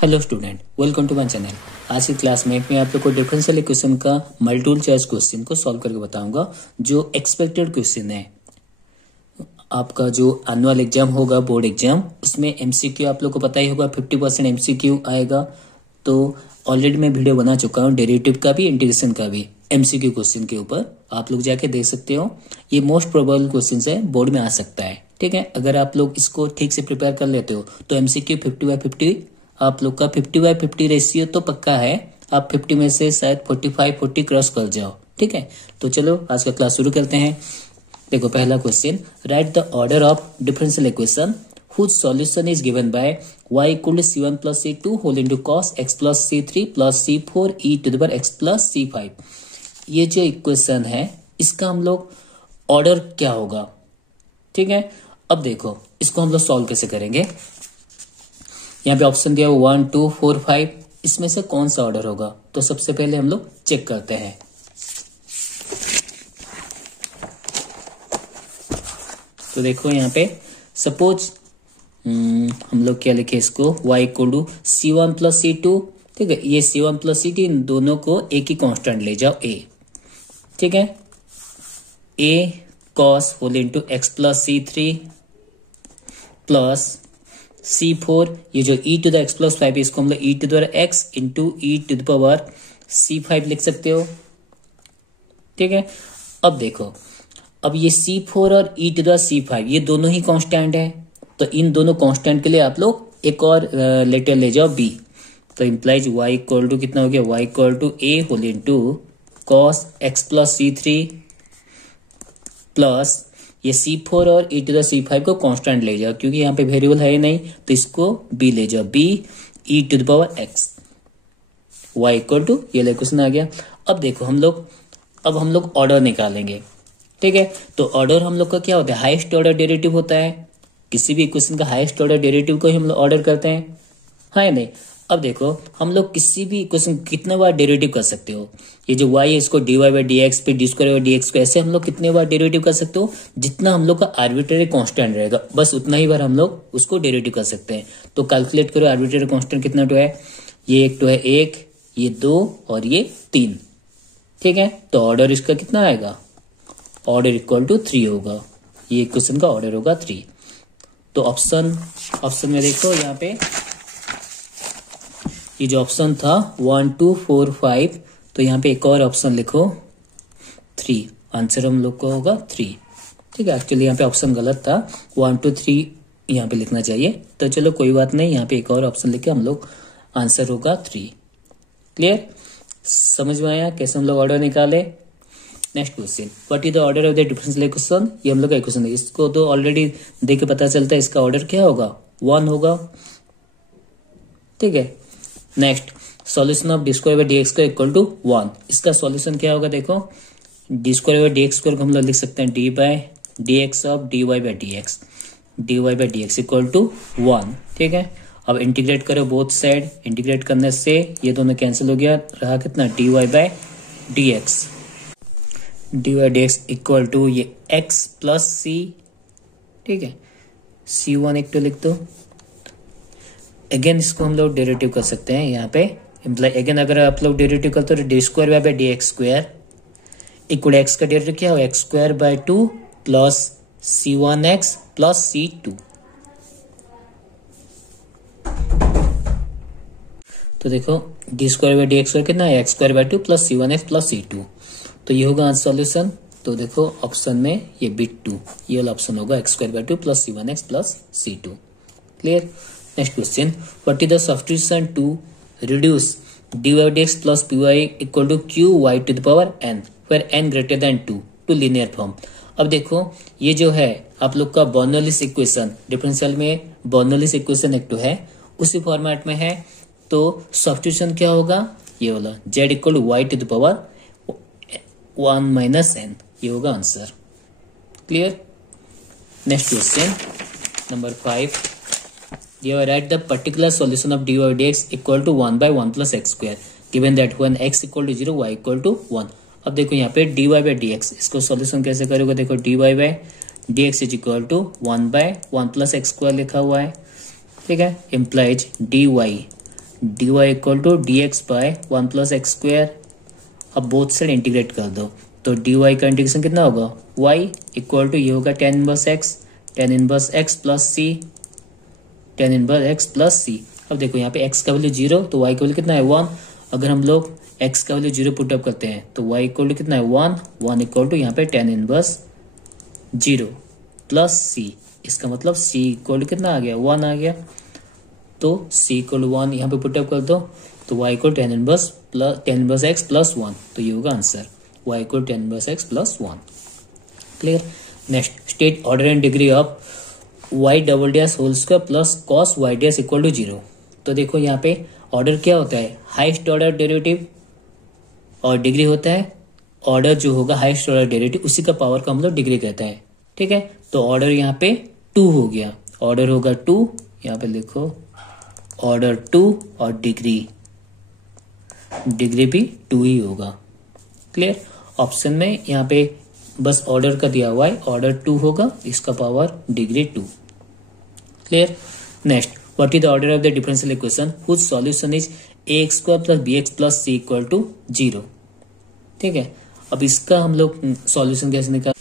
Hello student, welcome to my channel. आज की class में मैं आप लोग को डिफरेंशियल इक्वेशन का मल्टीपल चॉइस क्वेश्चन को सॉल्व करके बताऊंगा। जो एक्सपेक्टेड क्वेश्चन है, आपका जो एनुअल एग्जाम होगा, बोर्ड एग्जाम, उसमें एमसीक्यू आप लोग को पता ही होगा 50% एमसीक्यू आएगा। तो ऑलरेडी मैं वीडियो बना चुका हूँ डेरिवेटिव का भी, इंटीग्रेशन का भी, एमसीक्यू क्वेश्चन के ऊपर आप लोग जाके देख सकते हो। ये मोस्ट प्रोबेबल क्वेश्चन है, बोर्ड में आ सकता है। ठीक है, अगर आप लोग इसको ठीक से प्रिपेयर कर लेते हो तो एमसीक्यू 50/50 आप लोग का 50/50 रेशियो तो पक्का है। आप 50 में से शायद 45-40 क्रॉस कर जाओ। ठीक है, तो चलो आज का क्लास शुरू करते हैं। देखो पहला question, write the order of differential equation whose solution is given by y equal to c1 plus c2 whole into cos x plus c3 plus c4 e to the power x plus c5। ये जो equation है इसका हम लोग order क्या होगा। ठीक है, अब देखो इसको हम लोग सॉल्व कैसे करेंगे। यहाँ पे ऑप्शन दिया 1 2 4 5, इसमें से कौन सा ऑर्डर होगा। तो सबसे पहले हम लोग चेक करते हैं। तो देखो यहाँ पे सपोज हम लोग क्या लिखे इसको, y equal to c1 plus c2। ठीक है, ये c1 प्लस c2 इन दोनों को एक ही कांस्टेंट ले जाओ a। ठीक है, a cos whole into x plus c3 plus c4, ये जो e to the x plus 5 इसको हम लोग e to the x into e to the power c5 लिख सकते हो। ठीक है, अब देखो, अब ये c4 और e टू द c5 ये दोनों ही कांस्टेंट है, तो इन दोनों कांस्टेंट के लिए आप लोग एक और लेटर ले जाओ b। तो इंप्लाइज y इक्वल टू कितना हो गया, y equal to a whole into cos x plus c3 plus ये c4 और e टू द c5 को कांस्टेंट ले जाओ, क्योंकि यहाँ पे वेरिएबल है नहीं, तो इसको b ले जाओ, b e to the power x, y equal to, ये क्वेश्चन आ गया। अब देखो हम लोग ऑर्डर निकालेंगे। ठीक है, तो ऑर्डर हम लोग का क्या होता है, हाईएस्ट ऑर्डर डेरिवेटिव होता है। किसी भी इक्वेशन का हाईएस्ट ऑर्डर डेरिवेटिव को ही हम लोग ऑर्डर करते हैं, है नहीं। अब देखो हम लोग किसी भी इक्वेशन कितने बार डेरिवेटिव कर सकते हो। ये जो y है इसको dy बाई डी एक्स पे D square by d x पे, ऐसे हम लोग कितने बार डेरिवेटिव कर सकते हो, जितना हम लोग का आर्बिट्रेरी कांस्टेंट रहेगा बस उतना ही बार हम लोग उसको डेरिवेटिव कर सकते हैं। तो कैलकुलेट करो आर्बिट्रेरी कांस्टेंट कितना टू है, ये एक टू है 1, ये 2 और ये 3। ठीक है, तो ऑर्डर इसका कितना आएगा, ऑर्डर इक्वल टू 3 होगा। ये इक्वेशन का ऑर्डर होगा 3। तो ऑप्शन में देखो यहाँ पे ये जो ऑप्शन था 1 2 4 5, तो यहाँ पे एक और ऑप्शन लिखो 3, आंसर हम लोग को होगा 3। ठीक है, एक्चुअली यहाँ पे ऑप्शन गलत था, 1 2 3 यहाँ पे लिखना चाहिए। तो चलो कोई बात नहीं, यहाँ पे एक और ऑप्शन लिखे हम लोग, आंसर होगा 3। क्लियर, समझ में आया कैसे हम लोग ऑर्डर निकाले। Next question, what is the order of the differential equation. ये हम लोग का इक्वेशन है, इसको तो ऑलरेडी देख के पता चलता है इसका ऑर्डर क्या होगा, 1 होगा। ठीक है, next solution of d square by d x का इक्वल टू 1, इसका सॉल्यूशन क्या होगा। देखो d square by d x square को हम लोग लिख सकते हैं d by d x of d y by d x, d y by d x equal to 1। ठीक है, अब इंटीग्रेट करो बोथ साइड, इंटीग्रेट करने से ये दोनों कैंसिल हो गया, रहा कितना d y by d x, d Y D x equal to ये x प्लस सी। ठीक है, c1 एक तो लिख दो। अगेन इसको हम लोग डेरिवेटिव कर सकते हैं यहाँ पे, इम्प्लाई अगेन अगर आप लोग डेरिवेटिव करते हो तो D square by d x square equal x का डेरिवेटिव क्या हो, x square by 2 plus c1x plus c2। तो देखो d square by d x square कितना है, x square by 2 plus c1x plus c2। तो ये होगा आंसर सॉल्यूशन। तो देखो ऑप्शन में ये बिट 2, ये वाला ऑप्शन होगा x square by 2 plus c1x plus c2। Clear, next question, what is the substitution to reduce dy dx plus py equal to qy to the power n where n greater than 2 to linear form. अब देखो ये जो है आप लोग का Bernoulli's equation, differential में Bernoulli's equation एक तो है, उसी फॉर्मेट में है। तो सब्स्टिट्यूशन क्या होगा, ये वाला z equal to y to the power 1 minus n, ये होगा answer. Clear, next question number 5, you write the particular solution of dy dx equal to 1 by 1 plus x square given that when x equal to 0 y equal to 1। अब देखो यहाँ पे dy by dx, इसको solution कैसे करोगे। देखो dy by dx is equal to 1 by 1 plus x square लिखा हुआ है। ठीक है, implies dy d y equal to d x by 1 plus x square. अब बोथ साइड इंटीग्रेट कर दो तो डी वाई का इंटीग्रेशन कितना होगा, वाई इक्वल टू ये होगा टेन इनवर्स एक्स प्लस सी, टेन इनवर्स एक्स प्लस सी। अब देखो यहाँ पे x का वैल्यू 0 तो y का वैल्यू कितना है 1। अगर हम लोग x का वैल्यू 0 पुट अप करते हैं तो y इक्वल टू कितना है 1 इक्वल टू यहाँ पे टेन इनवर्स 0 प्लस c। इसका मतलब c इक्वल टू कितना आ गया 1 आ गया। तो c इक्वल टू 1 यहाँ पे पुट अप कर दो तो y equal tan inverse x plus 1। तो ये होगा answer, y equal tan inverse x plus 1। Clear. Next, state order and degree of y double dash whole square plus cos y dash equal to 0। तो देखो यहाँ पे order क्या होता है, हाईएस्ट ऑर्डर डेरिवेटिव, और डिग्री होता है ऑर्डर जो होगा हाईएस्ट ऑर्डर डेरिवेटिव उसी का पावर को हम लोग डिग्री कहते हैं। ठीक है, तो ऑर्डर यहाँ पे 2 हो गया, ऑर्डर होगा 2, यहाँ पे लिखो ऑर्डर 2 और डिग्री भी 2 ही होगा। क्लियर। ऑप्शन में यहाँ पे बस ऑर्डर का दिया हुआ है, ऑर्डर 2 होगा, इसका power degree 2। Clear. Next, what is the order of the differential equation whose solution is ax square plus bx plus c equal to 0। ठीक है, अब इसका हम लोग सॉल्यूशन कैसे निकाल,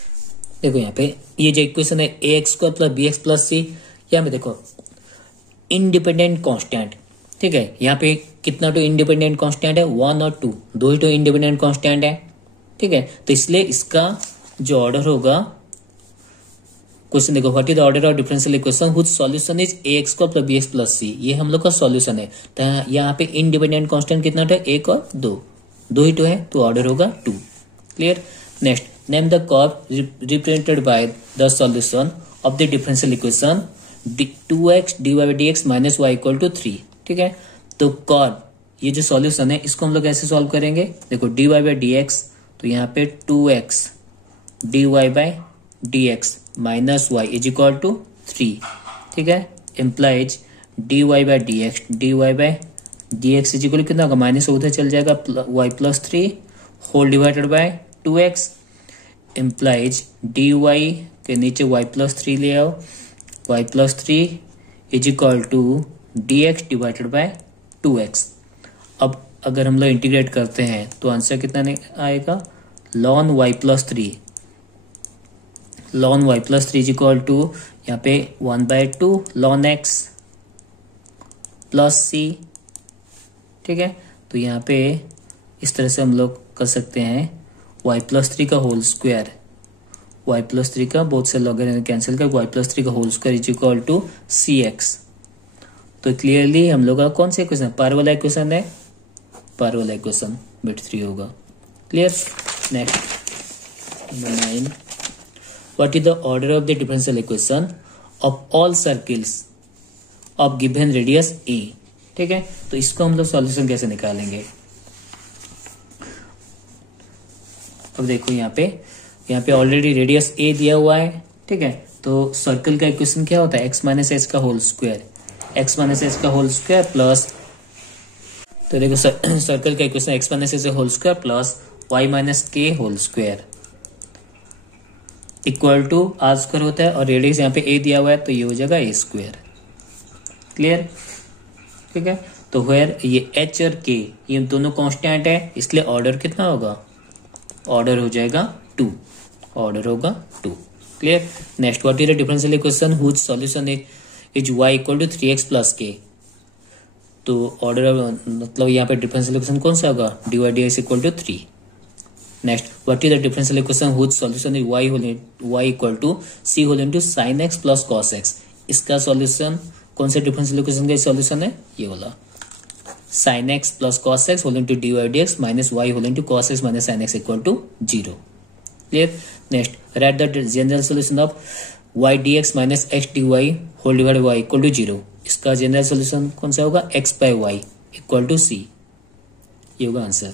देखो यहाँ पे ये जो इक्वेशन है ax square plus bx plus c, यहाँ पे देखो इंडिपेंडेंट कांस्टेंट। ठीक है, यहाँ पे कितना तो इंडिपेंडेंट कांस्टेंट है 1 और 2, दो ही तो इंडिपेंडेंट कांस्टेंट है। ठीक है, तो इसलिए इसका जो ऑर्डर होगा, क्वेश्चन देखो what is the order of differential equation whose solution is ax square plus bx plus c, ये हम लोग का सॉल्यूशन है। तो यहाँ पे इंडिपेंडेंट कांस्टेंट कितना है 1 और 2, दो ही तो है, तो ऑर्डर होगा 2। Clear. Next, name the curve represented by the solution of the differential equation 2x dy by dx minus y equal to 3। ठीक है, तो कर्व, ये जो सॉल्यूशन है इसको हम लोग कैसे सॉल्व करेंगे, देखो dy by dx, तो यहाँ पे 2x dy by dx minus y is equal to 3। ठीक है, implies dy by dx is equal कितना होगा, माइनस उधर चल जाएगा y plus 3 whole divided by 2x, implies dy के नीचे y प्लस 3 ले आओ, y plus 3 is equal to dx divided by 2x। अब अगर हम लोग इंटीग्रेट करते हैं तो आंसर कितना आएगा, ln y plus 3, ln y plus 3 is equal to यहाँ पे 1/2 ln x प्लस c। ठीक है, तो यहाँ पे इस तरह से हम लोग कर सकते हैं y प्लस 3 का होल स्क्वायर, y प्लस 3 का बहुत से लॉगरिथम कैंसिल कर y प्लस 3 का whole square is equal to cx। तो क्लियरली हम लोग का कौन सा इक्वेशन, पावर वाला इक्वेशन है, पावर वाला इक्वेशन बिट 3 होगा। Clear. Next, number 9, what is the order of the differential equation of all circles of given radius a। ठीक है, तो इसको हम लोग सॉल्यूशन कैसे निकालेंगे, अब देखो यहाँ पे ऑलरेडी रेडियस a दिया हुआ है। ठीक है, तो सर्कल का इक्वेशन क्या होता है, x माइनस एच का whole square, x minus H का होल स्क्वायर प्लस, तो देखो सर्कल का equation x minus H whole square plus y minus K whole square equal to R square होता है, और रेडियस यहाँ पे a दिया हुआ है तो ये हो जाएगा a स्क्वायर। क्लियर। ठीक है, तो वेयर ये h और k ये दोनों कांस्टेंट है, इसलिए ऑर्डर कितना होगा, ऑर्डर हो जाएगा 2, ऑर्डर होगा 2। Clear. Next, what is the differential equation whose solution is y equal to 3x plus k। तो ऑर्डर मतलब यहाँ पे डिफरेंशियल इक्वेशन कौन सा होगा, dy dx equal to 3। Next, what is the differential equation whose solution is y equal to c whole into sin x plus cos x। इसका solution कौन से डिफरेंशियल इक्वेशन का सॉल्यूशन है, ये वाला sin x plus cos x whole into dy dx minus y whole into cos x minus sin x equal to 0। Clear. Next, write the general solution of y dx minus x dy whole divided y equal to 0। इसका general solution कौन सा होगा, x by y equal to c, ये होगा answer.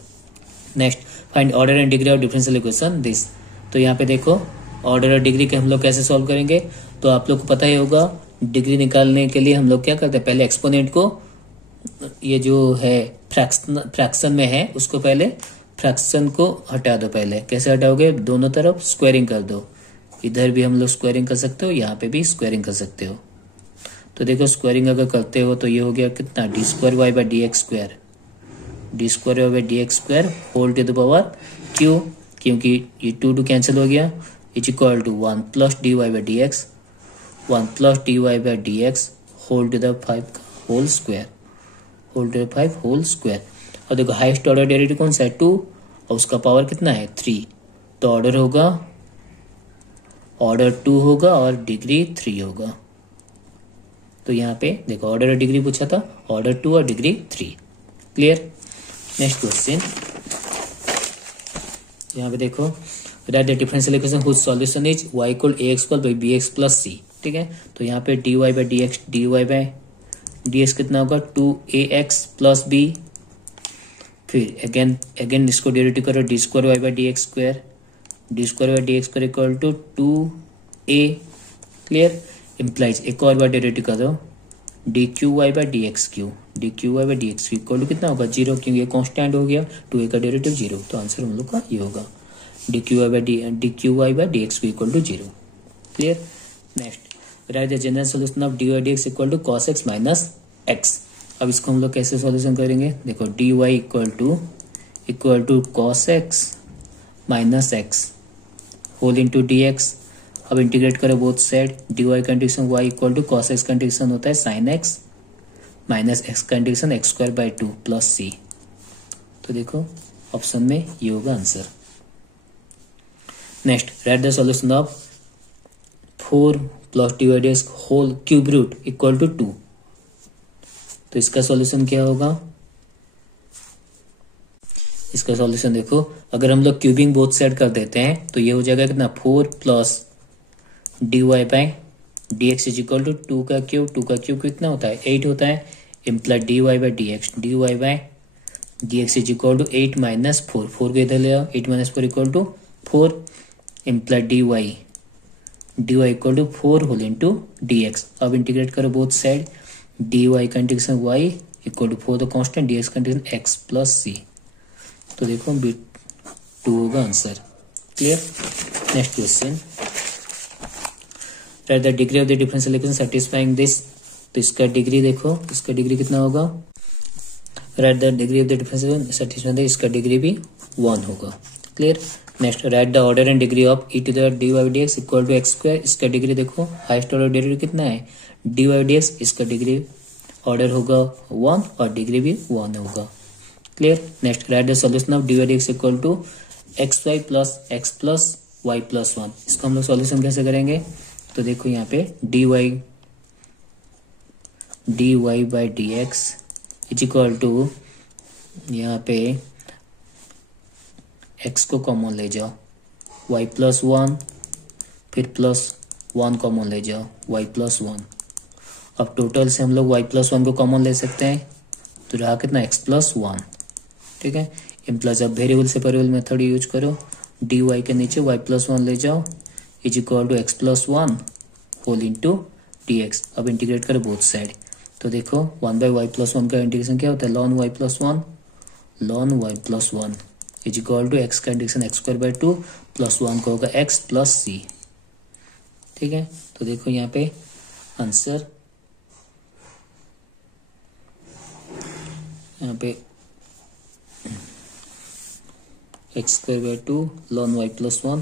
Next, find order and degree of differential equation this. तो यहाँ पे देखो ऑर्डर और डिग्री के हम लोग कैसे सॉल्व करेंगे, तो आप लोग को पता ही होगा डिग्री निकालने के लिए हम लोग क्या करते हैं, पहले एक्सपोनेंट को, ये जो है फ्रैक्शन में है उसको पहले फ्रैक्शन को हटा दो। पहले कैसे हटाओगे, दोनों तरफ स्क्वायरिंग कर दो, इधर भी हम लोग स्क्वायरिंग कर सकते हो, यहाँ पे भी स्क्वायरिंग कर सकते हो। तो देखो स्क्वायरिंग अगर करते हो तो ये हो गया कितना, d square y by d x square, d square y by d x square whole to the power cube, क्योंकि ये 2 कैंसिल हो गया, is equal to 1 plus D y by d x, 1 plus D y by d x whole to the 5 whole square, whole to the 5 whole square. और देखो highest order derivative कौन सा है, 2, और उसका पावर कितना है 3, तो ऑर्डर होगा, ऑर्डर 2 होगा और डिग्री 3 होगा। तो यहाँ पे देखो ऑर्डर और डिग्री पूछा था, ऑर्डर 2 और डिग्री 3। क्लियर। नेक्स्ट क्वेश्चन, यहाँ पे देखो write the differential equation whose solution is y equal ax equal by bx plus c। ठीक है, तो यहाँ पे dy by dx, dy by dx कितना होगा 2ax प्लस b, फिर अगेन इसको डेरिवेटिव करो, d square y by d x square, d square by d x square equal to 2a। Clear. Implies एक और बार डेरिवेटिव करो, d cube y by d x Q, D cube y by d x cube equal to कितना होगा 0, क्योंकि ये constant हो गया, 2a का डेरिवेटिव 0, तो आंसर हम लोग का ये होगा d cube y by d x cube equal to 0। Clear. Next write the general solution of d Y D x equal to cos x minus x. अब इसको हम लोग कैसे सॉल्यूशन करेंगे, देखो d y equal to cos x minus x whole into d x. अब integrate करो both side, d y condition y equal to cos x condition होता है sine x minus x condition X square by 2 plus सी। तो देखो option में ये होगा answer. Next write the solution of 4 plus D Y D x whole cube root equal to 2। तो इसका solution क्या होगा, इसका सॉल्यूशन देखो, अगर हम लोग क्यूबिंग बोथ साइड कर देते हैं तो ये हो जाएगा कितना 4 plus D y by d x is equal to 2 का क्यूब कितना होता है 8 होता है, imply d y by d y by d x is equal to 8 minus 4, 4 को इधर ले आओ, 8 minus 4 equal to 4, imply d y equal to 4 whole into d x. अब इंटीग्रेट करो both side, d y condition y equal to 4 the constant, D X condition X plus सी। तो देखो bit 2 होगा answer. Clear. Next question write the degree of the differential equation satisfying this. तो इसका degree देखो, इसका degree कितना होगा, write the degree of the differential satisfying, इसका डिग्री भी 1 होगा। Clear. Next write the order and degree of E to the D Y D x equal to x square. इसका डिग्री देखो, हाईएस्ट ऑर्डर डेरिवेटिव कितना है d Y D x, इसका degree order होगा 1 और डिग्री भी 1 होगा। Clear. Next write the solution of d Y D x equal to x y plus y plus 1। इसका हम लोग सॉल्यूशन कैसे करेंगे, तो देखो यहाँ पे d y by d x is equal to, यहाँ पे x को कॉमन ले जाओ y प्लस 1, फिर प्लस 1 कॉमन ले जाओ y प्लस 1। अब टोटल से हम लोग y प्लस 1 को कॉमन ले सकते हैं, तो रहा कितना x प्लस 1। ठीक है, इम्प्लाइज अब वेरिएबल से वेरिएबल मेथड यूज करो, डी वाई के नीचे y प्लस 1 ले जाओ is equal to x plus 1 whole into d x. अब इंटीग्रेट करो बोथ साइड, तो देखो 1 बाई वाई प्लस 1 का इंटीग्रेशन क्या होता है ln Y plus 1 is equal to X का integration X square by 2 plus 1 का होगा एक्स प्लस सी। ठीक है, तो देखो यहाँ पे आंसर, यहाँ पे x square by 2 ln Y plus 1,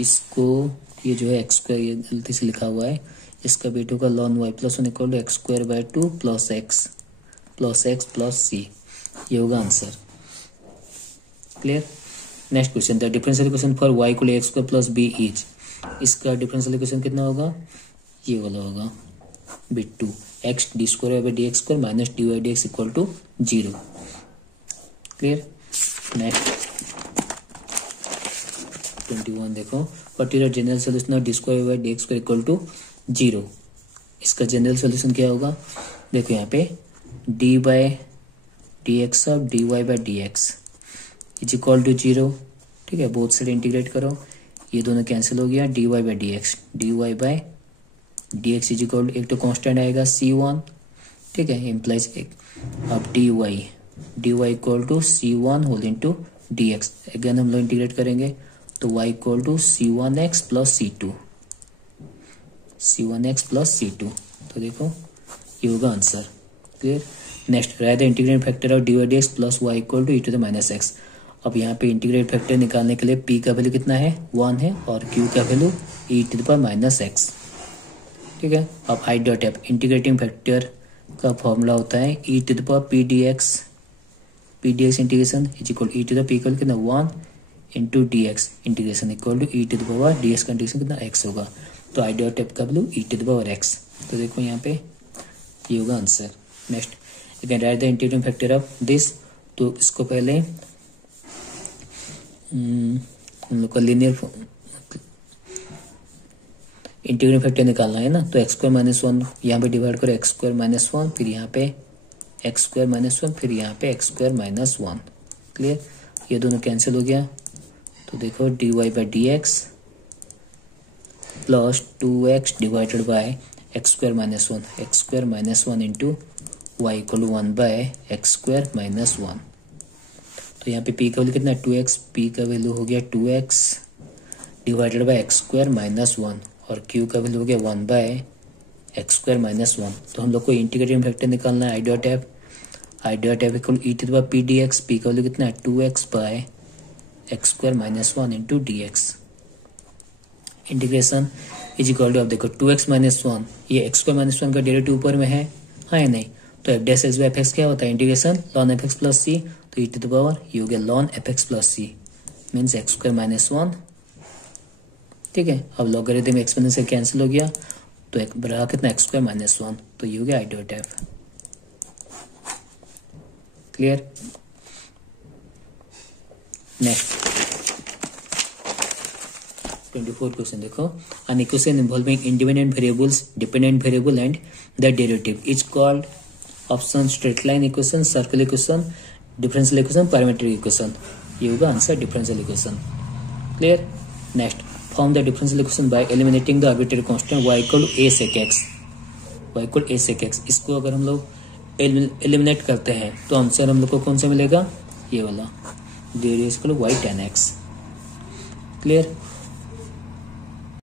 इसको ये जो है एक्स स्क्वायर ये गलती से लिखा हुआ है, इसका बेट होगा ln Y plus 1 equal to x square by 2 plus x plus c. ये होगा answer. Clear. Next question the differential equation for y equal x square plus b is. इसका डिफरेंशियल इक्वेशन कितना होगा, ये वाला होगा बिट 2 x d square by d x square minus d Y D x equal to 0। Clear. Next 21 देखो, particular general solution of d square by d x square equal to 0। इसका general solution क्या होगा, देखो यहाँ पे d by d x of d y by d x is equal to 0। ठीक है, both side integrate करो, ये दोनों कैंसिल हो गया, d y by d x is equal to, एक तो कांस्टेंट आएगा C1। ठीक है, इम्प्लाइज एक, अब d y equal to C1 whole into d x. Again हम लोग इंटीग्रेट करेंगे, तो y equal to C1x plus C2। तो देखो ये होगा answer. Clear. Next, write the integrating factor of dy dx plus y equal to e to the minus x। अब यहाँ पे इंटीग्रेट फैक्टर निकालने के लिए p का वैल्यू कितना है 1 है और q का value e to the power minus x। ठीक है। अब i dot f integrating factor का फॉर्मूला होता है e to the power p dx integration is equal e to the p कितना 1 into dx integration equal to e to the power dx का integration कितना x होगा। तो i dot f का value e to the power x। तो देखो यहाँ पे ये होगा answer. Next, you can write the integrating factor of this. तो इसको पहले हम लोग का लीनियर इंटीग्रेटिंग फैक्टर निकालना है ना। तो एक्स स्क्वायर माइनस 1 यहाँ पे डिवाइड करो एक्स स्क्वायर माइनस 1, फिर यहाँ पे एक्स स्क्वायर माइनस 1, फिर यहाँ पे एक्स स्क्वायर माइनस 1। क्लियर। ये दोनों कैंसिल हो गया। तो देखो dy by d x plus 2x divided by x square minus 1 into y equal 1 by x square minus 1। तो यहाँ पे p का वैल्यू कितना है 2x, p का वैल्यू हो गया 2x divided by x square minus 1 और q का वैल्यू हो गया 1 बाय एक्स स्क्वायर माइनस 1। तो हम लोग को इंटीग्रेटिंग फैक्टर निकालना है I dot f equal e to the power p dx। p का वैल्यू कितना है 2x by x square minus 1 into dx integration is equal to. अब देखो 2x माइनस 1 ये एक्स स्क्वायर माइनस 1 का डेरिवेटिव ऊपर में है हाँ या नहीं। तो f dash x by f x क्या होता है integration ln f x plus सी। तो ई टू द पावर ये हो गया ln f x plus c means x square minus 1। ठीक है। अब लॉगरिथम एक्सपोनेंशियल से कैंसिल हो गया तो एक बड़ा कितना एक्स स्क्वायर माइनस 1। तो ये हो गया आई dot F. Clear. Next 24 question देखो। an equation involving independent variables, dependent variable and the derivative is called option straight line equation, circle equation, differential equation, parametric equation. ये होगा answer differential equation. Clear. Next, form the differential equation by eliminating the arbitrary constant y equal to a sec x। इसको अगर हम लोग eliminate करते हैं तो answer हम लोग को कौन सा मिलेगा ये वाला y tan x। क्लियर।